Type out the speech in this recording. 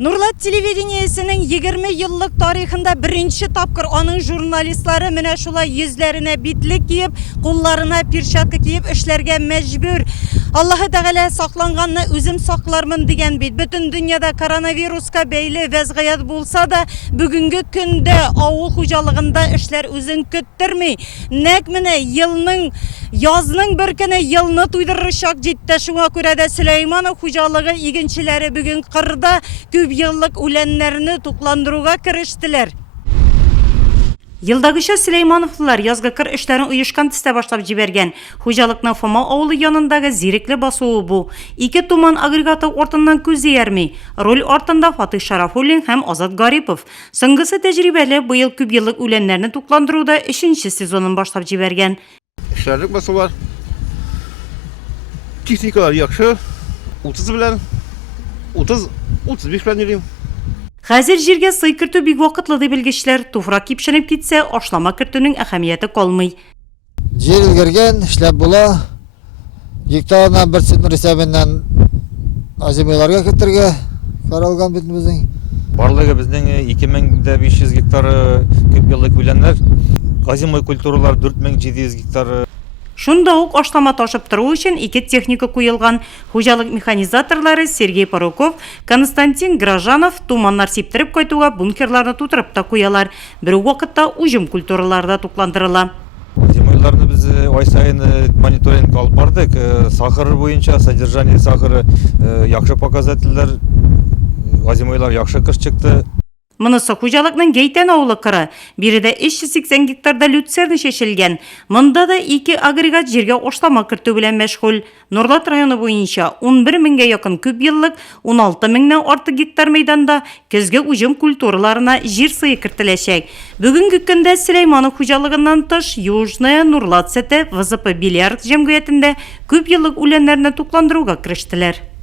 Nurlat televideniyesinin 20 yıllık tarihinde birinci tapkır onun jurnalistleri mine şulay yüzlerine bitlik giyip, kollarına perşatka giyip işlerge mecbur. Allah'ı Teala saklanganını üzüm saklarmın diyen bit. Bütün dünyada koronaviruska beyli vezgayat bulsa da bugünkü günde avul hucalığında işler üzün küttürmey. Nek mine yılının yazının bir günü yılını tuyduruşak ciddi şuna göre de Süleymanov hucalığı iginçileri bugün kırda köp yıllık ulenlerini tuklandırıga kiriştiler. Yıldagışı Süleymanovlar yazgı kır işlerin uyuşkan tiste başlap jibergen. Hucalıkna Foma oğlu yanındagi zirikli basuğu bu. İki tuman agregatı ortandan közi yermey. Rol ortanda Fatih Şarafullin hem Azat Garipov. Sıngısı tecrübeli bu yıl köp yıllık ulenlerini tuklandırıda 5. sezonun başlap jibergen. İşlerlik basılar. Teknikalar yakşı. 30 bilen 30-35 bilen yürüyüm. Hazır jirge sıykırtı bir vakıtlı da bilgiçler tufrak kipşenip gitse aşlama kırtının ahamiyeti kalmay. Jer ilgergen işlep bula. Gektarından bir çetnur hesabından azimiyalarga ketirge karalgan bitimizin. Барлыгы безнең 2500 гектары köp yıllık bilenler, azimoy kulturalar 4700 гектары. Şunda ok aşlama taşıp turu için iki teknika kuyulgan. Hucalık mexanizatorları Sergey Parokov, Konstantin Grajanov tumanlar septirip koytuğa bunkerlarını tuturup da kuyalar. Bir vakıtta ucum kulturalarda tuklandırıla. Azimoylarını biz ay sayın monitoring alıp bardık. Sahır boyunca содержание сахары yaxşı показательler. Azimoylar yaxşı kış çıktı. Mınısı hucalıkның Geyten oğlu kırı. Biri de 380 hektarda lütserni şeşilgen. Mında da iki agregat jirge oşlama kırtı bilen meşgul. Nurlat rayonu boyunca 11 minge yakın köp yıllık 16 minden artık hektar meydanda közge ucum kulturalarına jir sayı kırtıleşek. Bugünkü günde Süleymanov hucalığından taş Yujnaya Nurlat sete VZP Bilyard cemgiyetinde köp yıllık ulenlerine tuklandırıga kiriştiler.